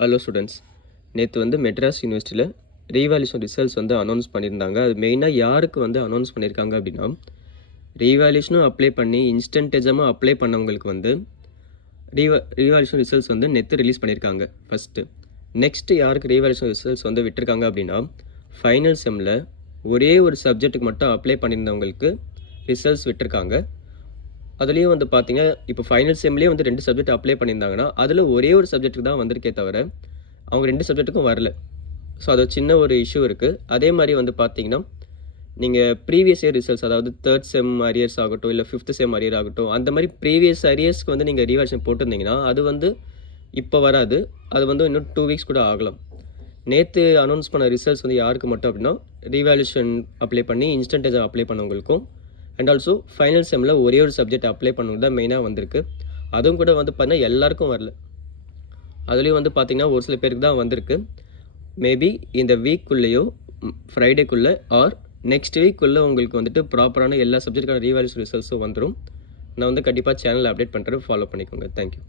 Hello students. நேற்று வந்து மெட்ராஸ் யூனிவர்சிட்டியில் ரீவேல்யூஷன் ரிசல்ட்ஸ் வந்து அனௌன்ஸ் பண்ணியிருந்தாங்க. அது மெயினாக யாருக்கு வந்து அனௌன்ஸ் பண்ணியிருக்காங்க அப்படின்னா, ரீவேல்யூஷனும் அப்ளை பண்ணி இன்ஸ்டன்ட் எக்ஸாமும் அப்ளை பண்ணவங்களுக்கு வந்து ரீவேல்யூஷன் ரிசல்ட்ஸ் வந்து நேற்று ரிலீஸ் பண்ணியிருக்காங்க ஃபஸ்ட்டு. நெக்ஸ்ட்டு யாருக்கு ரீவேல்யூஷன் ரிசல்ட்ஸ் வந்து விட்டுருக்காங்க அப்படின்னா, ஃபைனல் செம்மில் ஒரே ஒரு சப்ஜெக்ட்டுக்கு மட்டும் அப்ளை பண்ணியிருந்தவங்களுக்கு ரிசல்ட்ஸ் விட்டுருக்காங்க. அதுலேயும் வந்து பார்த்தீங்க, இப்போ ஃபைனல் செம்லேயே வந்து 2 சப்ஜெக்ட் அப்ளை பண்ணியிருந்தாங்கன்னா, அதில் ஒரே ஒரு சப்ஜெக்ட்டுக்கு தான் வந்திருக்கே தவிர, அவங்க 2 சப்ஜெக்ட்டுக்கும் வரல. ஸோ அது சின்ன ஒரு இஷ்யூ இருக்குது. அதே மாதிரி வந்து பார்த்தீங்கன்னா, நீங்கள் ப்ரீவியஸ் இயர் ரிசல்ட்ஸ், அதாவது 3rd செம் அரியர்ஸ் ஆகட்டும், இல்லை 5th செம் அரியர் ஆகட்டும், அந்த மாதிரி ப்ரீவியஸ் அரியர்ஸ்க்கு வந்து நீங்கள் ரீவேல்யூஷன் போட்டிருந்தீங்கன்னா, அது வந்து இப்போ வராது. அது வந்து இன்னும் 2 வீக்ஸ் கூட ஆகலாம். நேற்று அனௌன்ஸ் பண்ண ரிசல்ட்ஸ் வந்து யாருக்கு மட்டும் அப்படின்னா, ரீவேல்யூஷன் அப்ளை பண்ணி இன்ஸ்டன்ட் எக்ஸாம் அப்ளை பண்ணவங்களுக்கும், அண்ட் ஆல்சோ ஃபைனல் செம்மில் ஒரே ஒரு சப்ஜெக்ட் அப்ளை பண்ணவங்க தான் மெயினாக வந்திருக்கு. அதுவும் கூட வந்து பார்த்தீங்கன்னா எல்லாருக்கும் வரல. அதுலேயும் வந்து பார்த்தீங்கன்னா ஒரு சில பேருக்கு தான் வந்திருக்கு. மேபி இந்த வீக்குள்ளேயோ ஃப்ரைடேக்குள்ளே ஆர் நெக்ஸ்ட் வீக்குள்ளே உங்களுக்கு வந்துட்டு ப்ராப்பரான எல்லா சப்ஜெக்ட்டுக்கான ரீவேல்யூஷன் ரிசல்ட்ஸும் வந்துடும். நான் வந்து கண்டிப்பாக சேனலில் அப்டேட் பண்ணுறேன். ஃபாலோ பண்ணிக்கோங்க. தேங்க்யூ.